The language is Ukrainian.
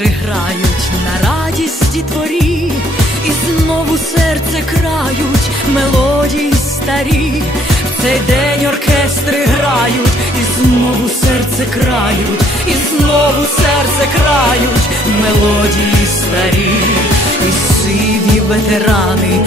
оркестри грають на радісті дворі, і знову серце крають мелодії старі. В цей день оркестри грають, і знову серце крають, і знову серце крають мелодії старі, і сиві ветерани